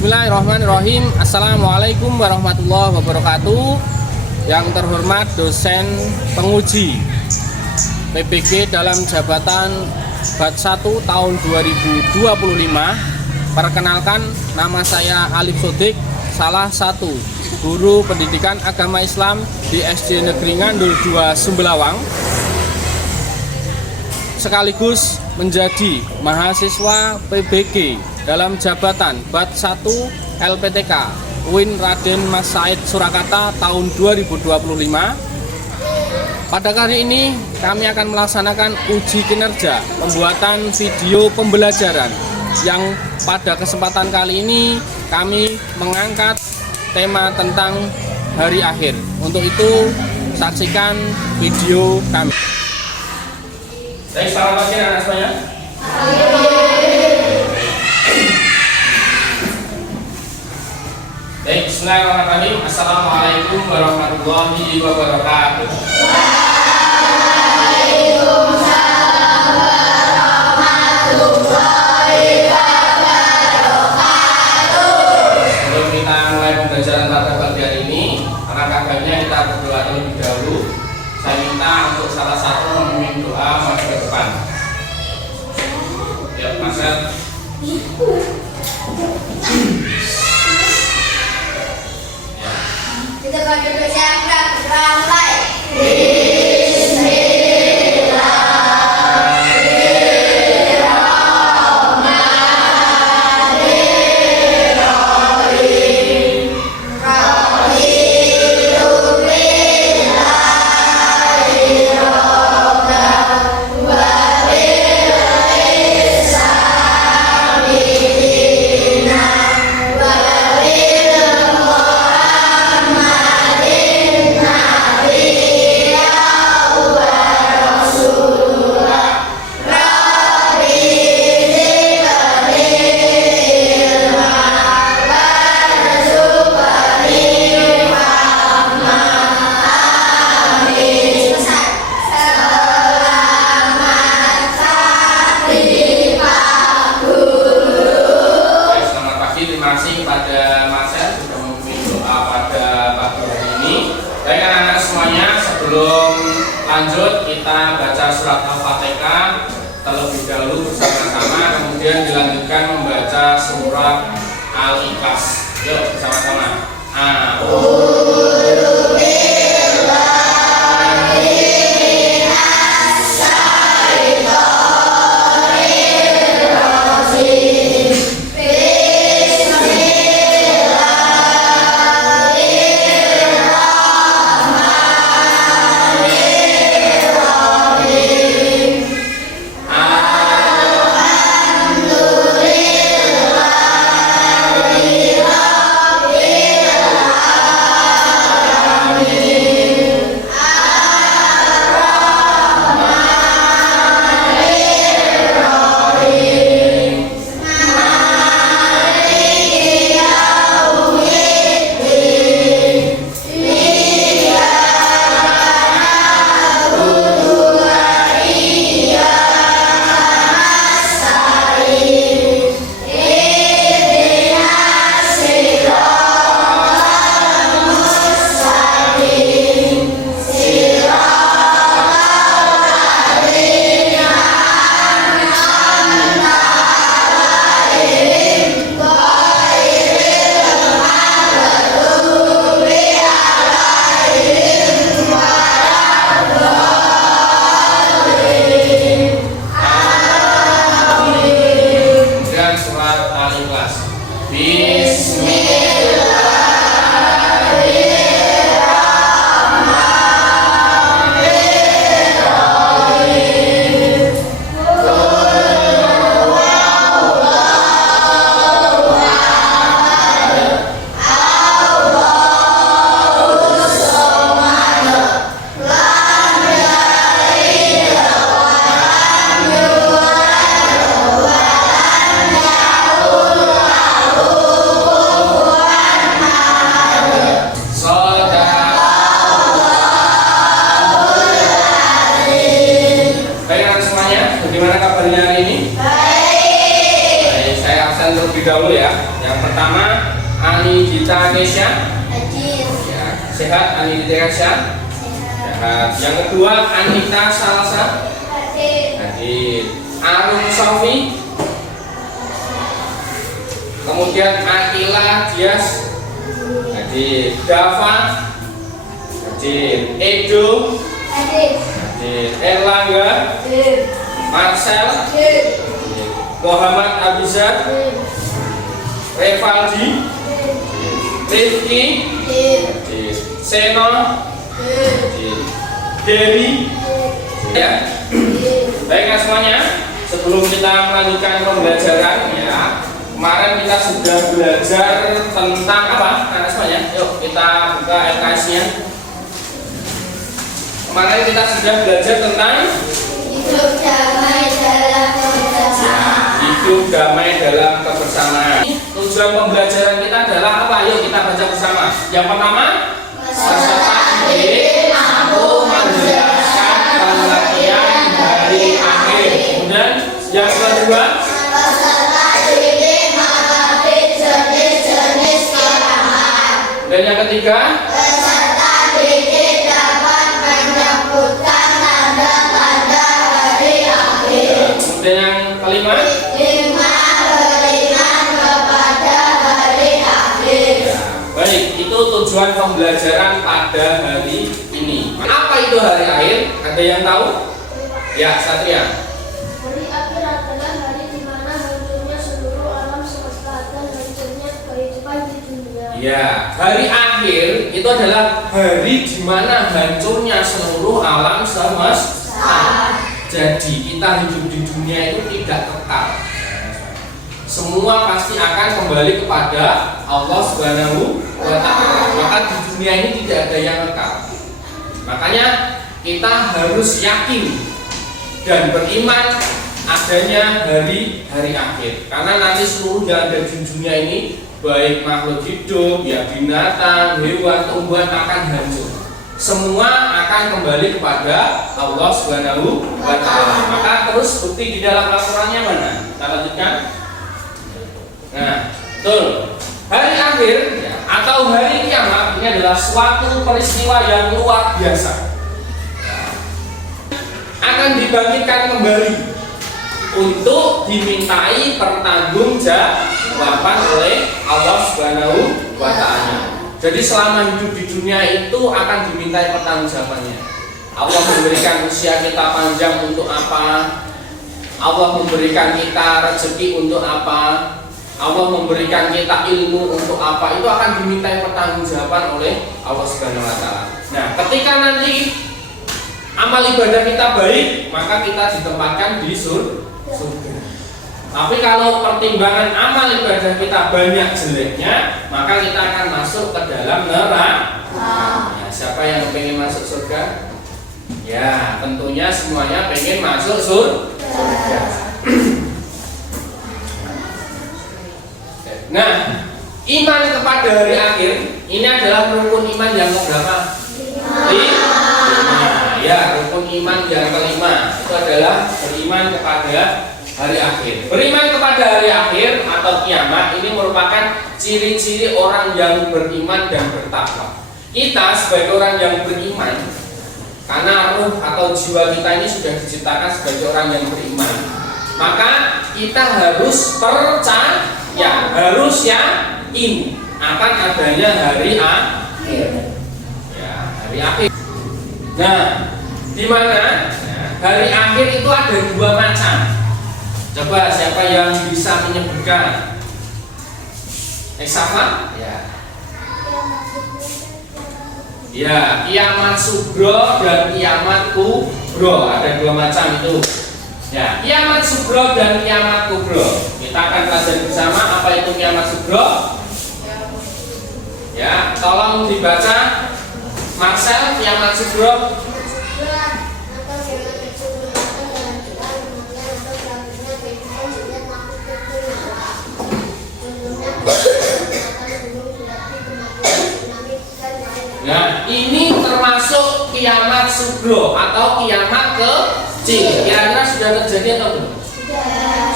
Bismillahirrahmanirrahim. Assalamualaikum warahmatullahi wabarakatuh. Yang terhormat dosen penguji PPG dalam jabatan Bat 1 tahun 2025. Perkenalkan, nama saya Alif Sodik, salah satu guru pendidikan agama Islam di SD Negeri Ngandul 2 Sembelawang, sekaligus menjadi mahasiswa PBG dalam jabatan Bat 1 LPTK UIN Raden Mas Said Surakarta tahun 2025. Pada kali ini kami akan melaksanakan uji kinerja pembuatan video pembelajaran yang pada kesempatan kali ini kami mengangkat tema tentang hari akhir. Untuk itu saksikan video kami. Baik, selamat pagi anak semuanya. Baik, bismillahirrahmanirrahim. Assalamualaikum warahmatullahi wabarakatuh. Waalaikumsalam warahmatullahi wabarakatuh. Sebelum kita mulai pembelajaran pada pagi hari ini, alangkah kita berdoa terlebih dahulu. Saya minta untuk salah satu memimpin doa maju ke depan. Ya, Mas. Kita akan bersiap beramai. Lanjut, kita baca surat Al-Fatihah terlebih dahulu bersama-sama, kemudian dilanjutkan membaca surat Al-Ikhlas. Yuk bersama-sama. pertama Anindita Kesha. Hadir. Ya, sehat Anindita Kesha. Sehat. Yang kedua Anita Salsa. Hadir. Hadir. Arum Sofi. Kemudian Akila Dias. Hadir. Dava. Hadir. Edo. Hadir. Hadir. Erlangga. Hadir. Marcel. Hadir. Muhammad Abizar. Hadir. Revaldi. Rifki. Hadir. Seno. Hadir. Dewi. Ya. Hadir. Baiklah semuanya, sebelum kita melanjutkan pembelajaran ya, kemarin kita sudah belajar tentang apa? Nah semuanya, yuk kita buka LKS-nya. Kemarin kita sudah belajar tentang Hidup damai dalam kebersamaan. hidup damai dalam kebersamaan. Tujuan pembelajaran kita adalah apa? Yuk kita baca bersama. Yang pertama, peserta didik mampu menjelaskan pengertian dari akhir. Kemudian yang kedua, Peserta didik mengerti jenis-jenis kiraman. dan yang ketiga, Peserta didik dapat menyebutkan tanda-tanda hari akhir. kemudian yang kelima. Lima beriman kepada hari akhir. Baik, itu tujuan pembelajaran pada hari ini. Apa itu hari akhir? Ada yang tahu? Ya, Satria. Hari akhir adalah hari di mana hancurnya seluruh alam semesta dan hancurnya kehidupan di dunia. Ya, hari akhir itu adalah hari di mana hancurnya seluruh alam semesta. Jadi kita hidup di dunia itu tidak kekal. Semua pasti akan kembali kepada Allah Subhanahu wa Ta'ala. Maka di dunia ini tidak ada yang kekal. Makanya kita harus yakin dan beriman adanya hari akhir. Karena nanti seluruh yang ada di dunia ini, baik makhluk hidup, ya binatang, hewan, tumbuhan akan hancur. Semua akan kembali kepada Allah Subhanahu wa Ta'ala. Maka terus bukti di dalam Al-Qur'annya mana? Kita lanjutkan. Nah, betul. Hari akhir ya, atau hari kiamat ini adalah suatu peristiwa yang luar biasa. Akan dibangkitkan kembali untuk dimintai pertanggungjawaban oleh Allah Subhanahu wa Ta'ala. Jadi selama hidup di dunia itu akan dimintai pertanggungjawabannya. Allah memberikan usia kita panjang untuk apa? Allah memberikan kita rezeki untuk apa? Allah memberikan kita ilmu untuk apa? Itu akan dimintai pertanggungjawaban oleh Allah Subhanahu wa Ta'ala. Nah, ketika nanti amal ibadah kita baik, maka kita ditempatkan di surga. Tapi kalau pertimbangan amal ibadah kita banyak jeleknya, maka kita akan masuk ke dalam neraka. Nah, siapa yang pengen masuk surga? Ya, tentunya semuanya pengen masuk surga. Nah, iman kepada hari akhir ini adalah rukun iman yang keberapa? Lima. Ya, rukun iman yang kelima itu adalah beriman kepada hari akhir. Beriman kepada hari akhir atau kiamat ini merupakan ciri-ciri orang yang beriman dan bertakwa. Kita sebagai orang yang beriman, karena ruh atau jiwa kita ini sudah diciptakan sebagai orang yang beriman, maka kita harus percaya, harus yakin akan adanya hari akhir. Ya, hari akhir. Nah, di mana hari akhir itu ada dua macam. Coba siapa yang bisa menyebutkan? Sama? Ya. Ya, kiamat sugro dan kiamat kubro. Ada dua macam itu. Ya, kiamat sugro dan kiamat kubro. Kita akan pelajari bersama apa itu kiamat sugro. Ya, tolong dibaca. Marcel, kiamat sugro. Nah, ini termasuk kiamat sugro atau kiamat kecil. Kira-kira sudah terjadi atau belum?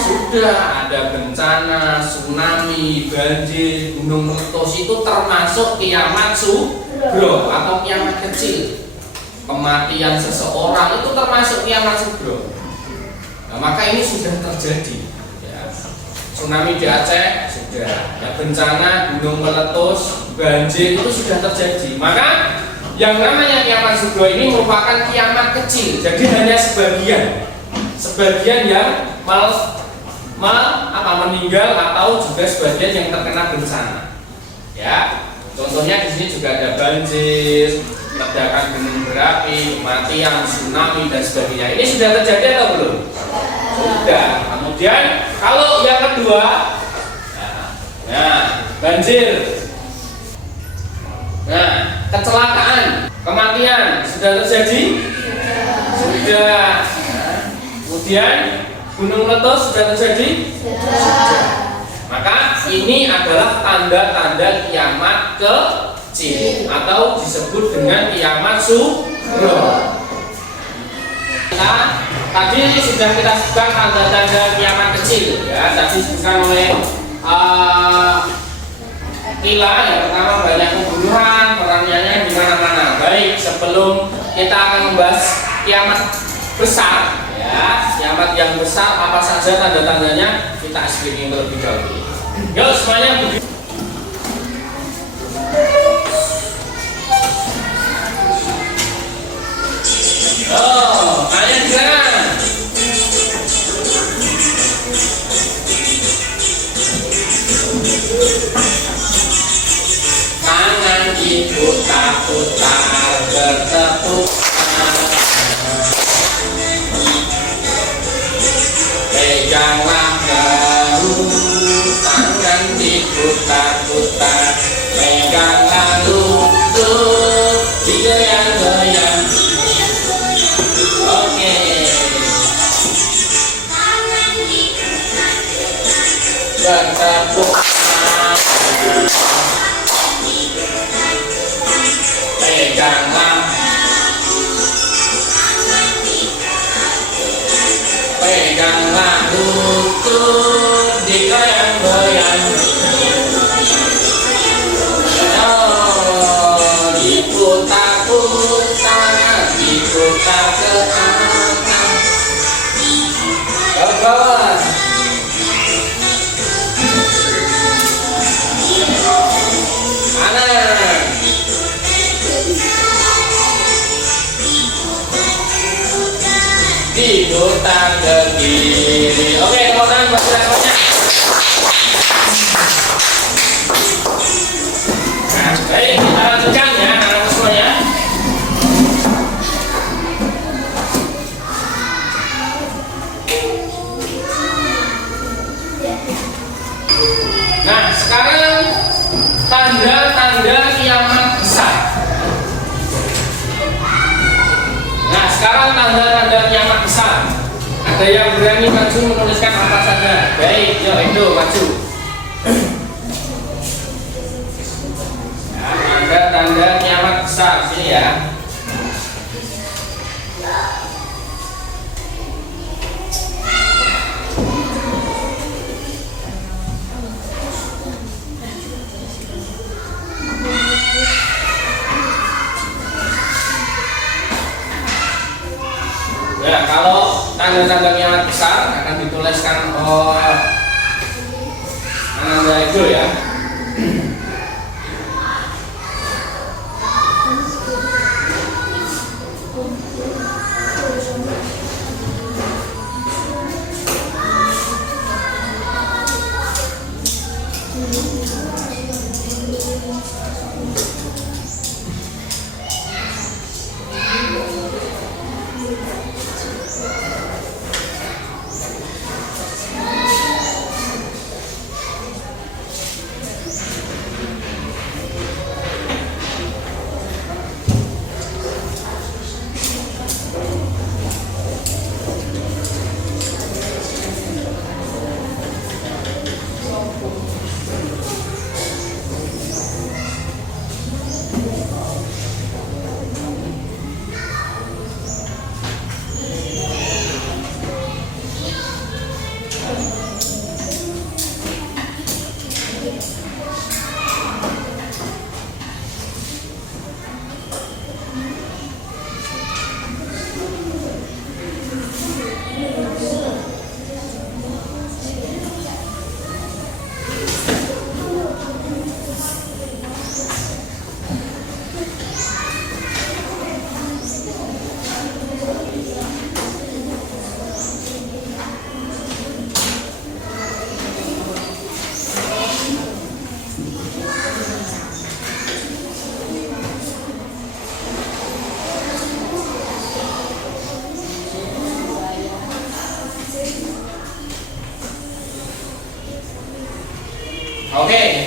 Sudah. sudah ada bencana, tsunami, banjir, gunung meletus, itu termasuk kiamat sugro atau kiamat kecil. Kematian seseorang itu termasuk kiamat sugro. Nah, maka ini sudah terjadi. Ya. Tsunami di Aceh sudah, ya, bencana, gunung meletus, banjir itu sudah terjadi. Maka yang namanya kiamat sugro ini merupakan kiamat kecil. Jadi hanya sebagian yang meninggal atau juga sebagian yang terkena bencana. Ya, contohnya di sini juga ada banjir, ledakan gunung berapi, kematian, tsunami dan sebagainya. Ini sudah terjadi atau belum? Sudah. Kemudian kalau yang kedua, banjir. Nah, kecelakaan, kematian sudah terjadi? Sudah. Kemudian gunung meletus sudah terjadi? Sudah. Maka ini adalah tanda-tanda kiamat kecil atau disebut dengan kiamat sugro. Tadi sudah kita sebutkan tanda-tanda kiamat kecil, ya. Tadi disebutkan oleh Kila. Yang pertama banyak pembunuhan, perangnya di mana-mana. Baik, sebelum kita akan membahas kiamat besar, ya, kiamat yang besar apa saja tanda-tandanya, kita screening terlebih dahulu. Yuk semuanya begitu. Oh, kalian silakan. Tangan diputar-putar bertepuk tangan. Peganglah bahu, tangan diputar-putar, peganglah lutut, digoyang-goyang. Oke. Bertepuk tangan, peganglah, peganglah lutut, digoyang-goyang. Oh, diputar-putar, diputar ke atas, ke bawah. Kanan. Diputar ke kiri. Oke, tepuk tangan buat siapanya. Nah, baik, kita lanjutkan ya, anak-anak semuanya. Nah, sekarang tanda-tanda kiamat besar. Nah, sekarang tanda-tanda kiamat besar. Ada yang berani maju menuliskan apa saja? Baik, yuk Indo maju. Ya, tanda-tanda kiamat besar sini ya. Ya, kalau tanda-tanda kiamat besar akan dituliskan Ananda itu ya.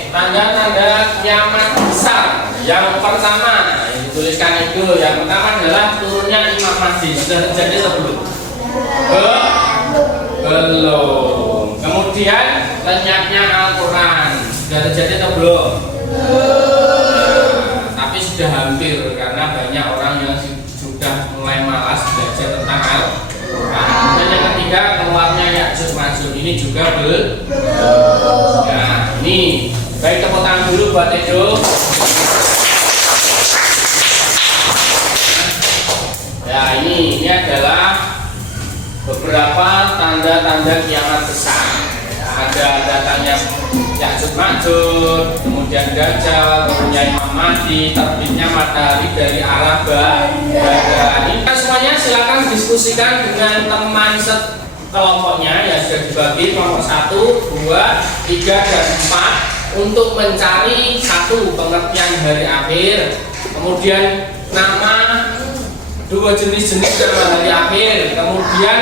tanda-tanda kiamat besar. Yang pertama yang dituliskan itu, yang pertama adalah turunnya Imam Mahdi. Sudah terjadi atau belum? Belum. Kemudian lenyapnya Al-Quran. Sudah terjadi atau belum? Tapi sudah hampir, karena banyak orang yang sudah mulai malas belajar tentang Al-Quran. Dan yang ketiga, keluarnya Ya'juj Ma'juj. Ini juga belum. Nah, ini baik, tepuk tangan dulu buat Edo. Ya, ini adalah beberapa tanda-tanda kiamat besar. Ada datangnya Ya'juj Ma'juj, kemudian Dajjal, kemudian Imam Mahdi, terbitnya matahari dari arah barat. Ini kan semuanya silakan diskusikan dengan teman kelompoknya yang sudah dibagi kelompok 1, 2, 3, dan 4 untuk mencari satu pengertian hari akhir, kemudian nama dua jenis-jenis nama hari akhir, kemudian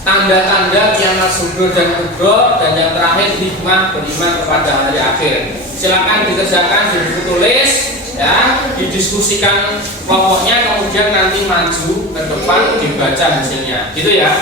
tanda-tanda kiamat sughra dan kubra, dan yang terakhir hikmah beriman kepada hari akhir. Silakan dikerjakan, ditulis, ya, didiskusikan kelompoknya, kemudian nanti maju ke depan dibaca hasilnya, gitu ya.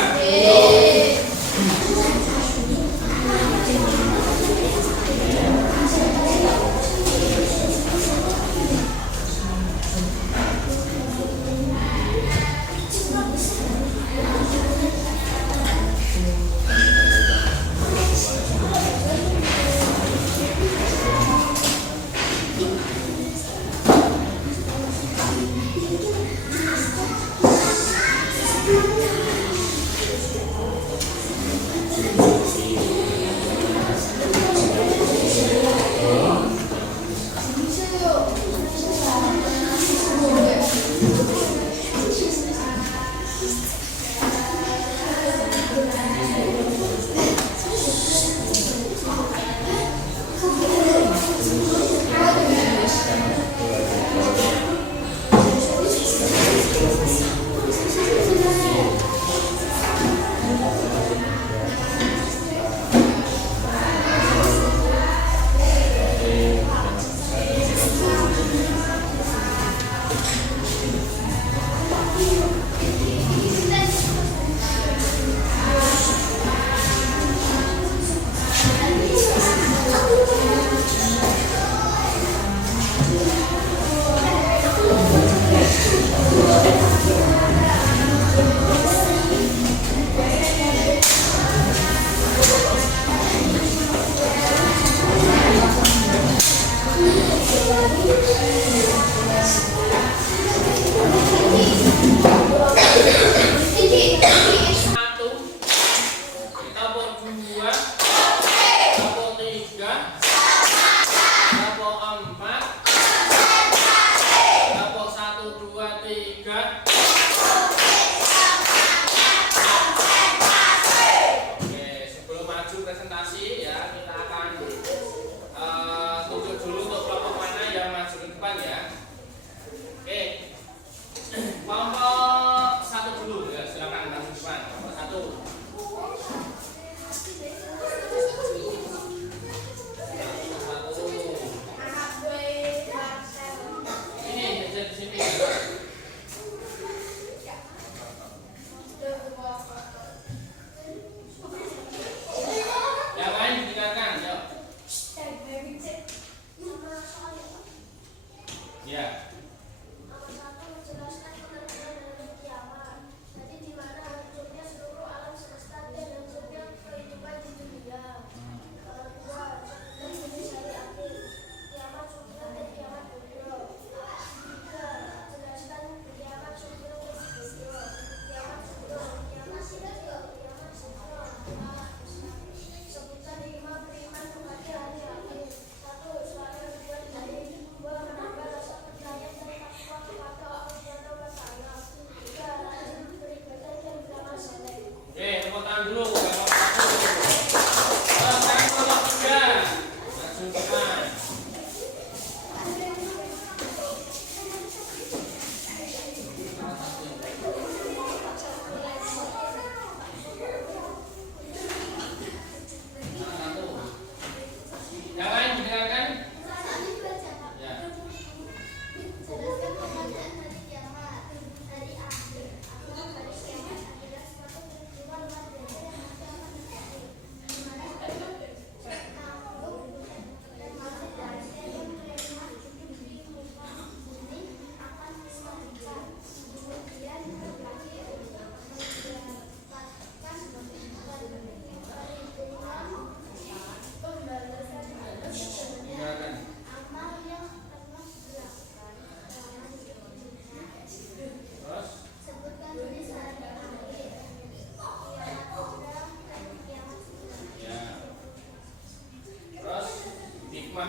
Yang lain dengarkan.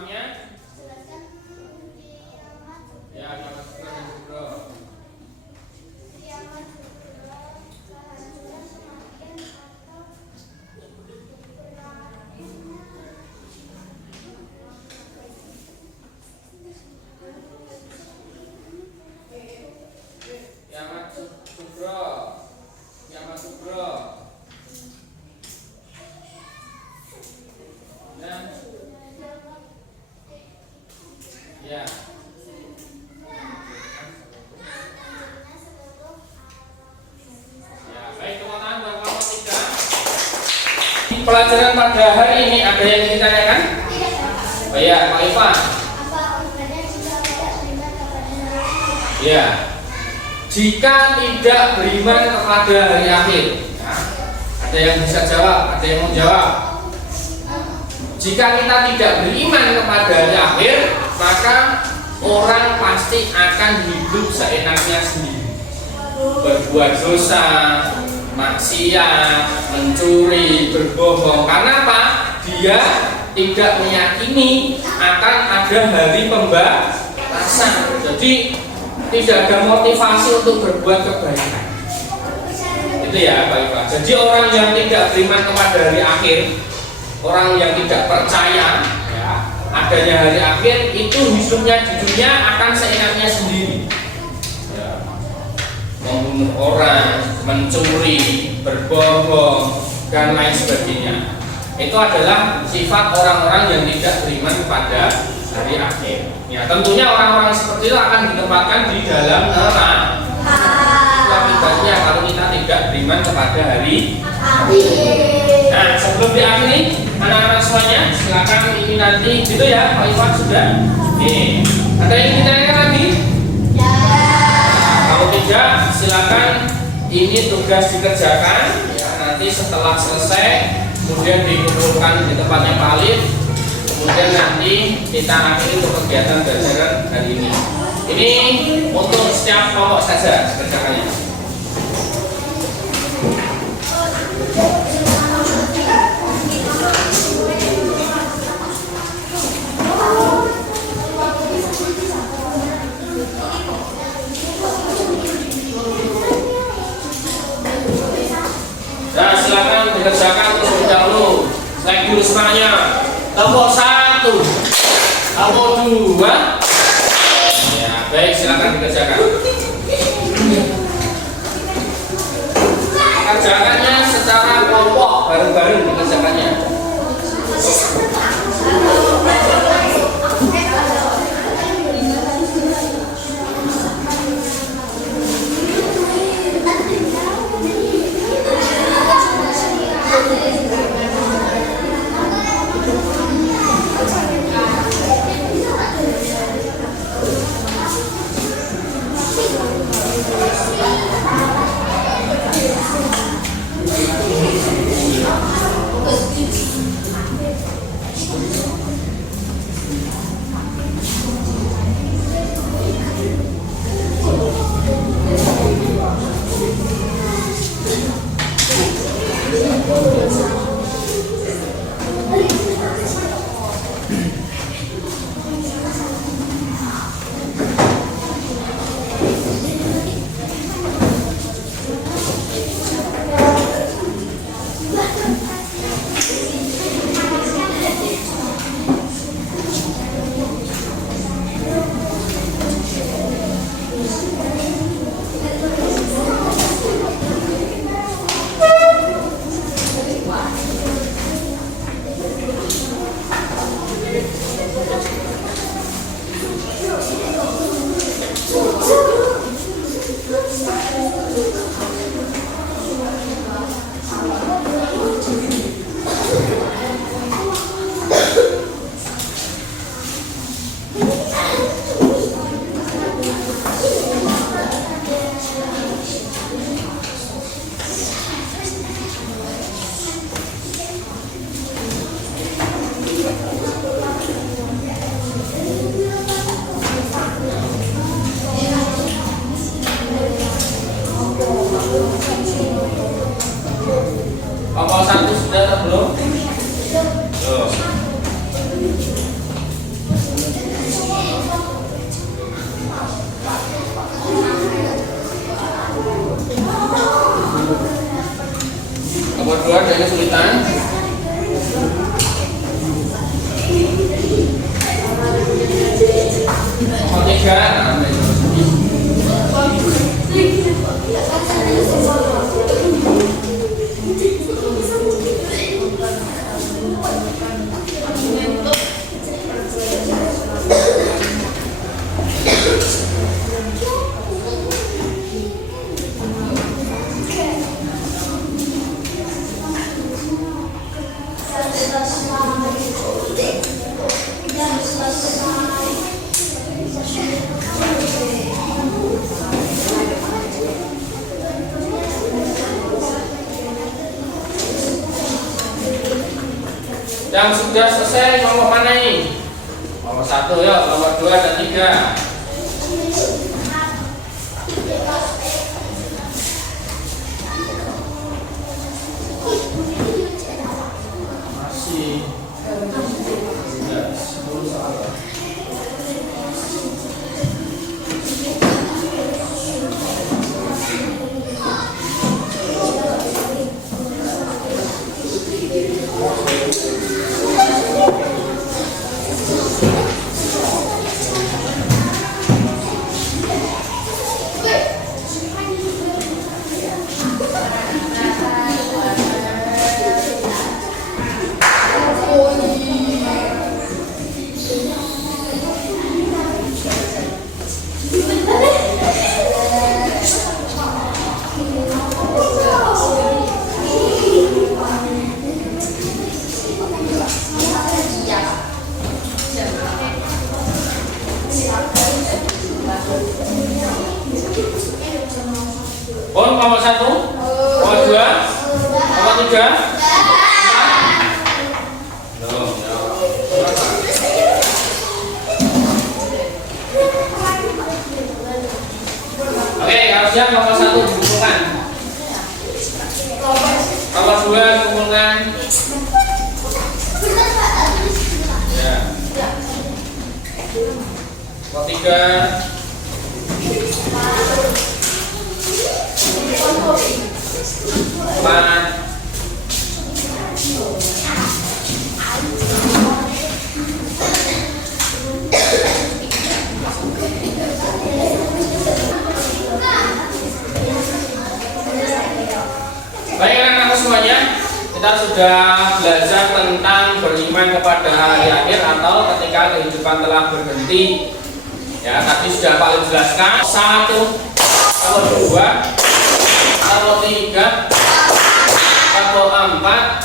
semuanya? Jelaskan kiamat Ya, kiamat kubro dan kubro. kiamat kubro kehancuran semakin atau Kiamat kubro. Kiamat kubro. Dan ya. Ya, baik teman-teman buat kelompok 3. Pelajaran pada hari ini ada yang ingin ditanyakan? Oh ya, Pak Ivan. apa hubungannya jika tidak beriman kepada hari Ya, jika tidak beriman kepada hari akhir, ya, ada yang bisa jawab, ada yang mau jawab. Jika kita tidak beriman kepada hari akhir, maka orang pasti akan hidup seenaknya sendiri, berbuat dosa, maksiat, mencuri, berbohong. Karena apa? Dia tidak meyakini akan ada hari pembalasan. Jadi tidak ada motivasi untuk berbuat kebaikan. Itu ya, Pak. Jadi orang yang tidak beriman kepada hari akhir, orang yang tidak percaya ya, adanya hari akhir, itu hidupnya di dunia akan seenaknya sendiri. Ya. Membunuh orang, mencuri, berbohong, dan lain sebagainya. Itu adalah sifat orang-orang yang tidak beriman kepada hari akhir. Ya, tentunya orang-orang seperti itu akan ditempatkan di dalam neraka. Akibatnya kalau kita tidak beriman kepada hari akhir. Nah, sebelum diakhiri, anak-anak semuanya silakan ini nanti gitu ya, Pak Iwan sudah. Nih, ada yang ditanyakan lagi? Kalau tidak, silakan ini tugas dikerjakan. Ya, nanti setelah selesai, kemudian dikumpulkan di tempatnya Pak Alif. Kemudian nanti kita akhiri untuk kegiatan belajar hari ini. Ini untuk setiap kelompok saja kerjakannya. Nah, silakan dikerjakan terlebih dahulu. Like dulu semuanya. Kelompok 1, kelompok 2. Ya, baik, silakan dikerjakan. Kerjakannya secara kelompok, bareng-bareng dikerjakannya. Kelompok 1 sudah atau belum? Belum. ada kesulitan? Nomor 3. Yang sudah selesai nomor mana ini? Nomor 1 ya, nomor 2 dan 3. Masih. Nomor 1, nomor 2, nomor 3. Oke, kalau siap nomor 1 dikumpulkan. Nomor 2 dikumpulkan. Ya. Nomor 3. Baik anak-anak semuanya, kita sudah belajar tentang beriman kepada hari akhir atau ketika kehidupan telah berhenti. Ya, tadi sudah paling jelaskan 1, nomor 2, nomor 3, nomor 4.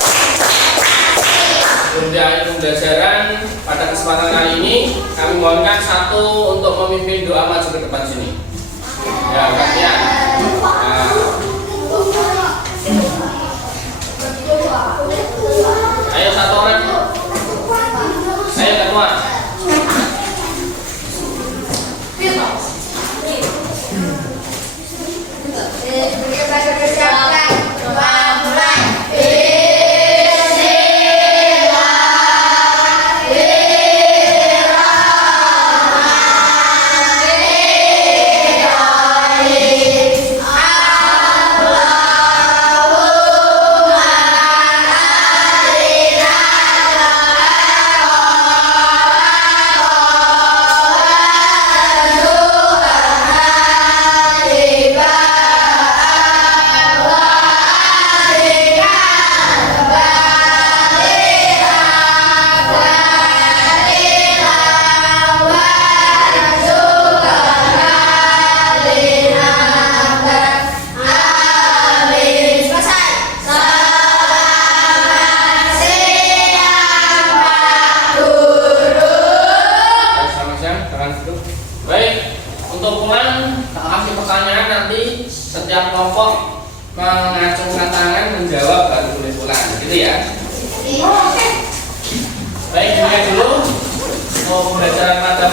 Kemudian pembelajaran pada kesempatan kali ini kami mohonkan 1 untuk memimpin doa maju ke depan sini. Ya, gantian. Ayo 1 orang. Ayo ketua. Setiap kelompok mengacungkan tangan menjawab baru boleh pulang, gitu ya. Baik, demikian dulu pembelajaran pada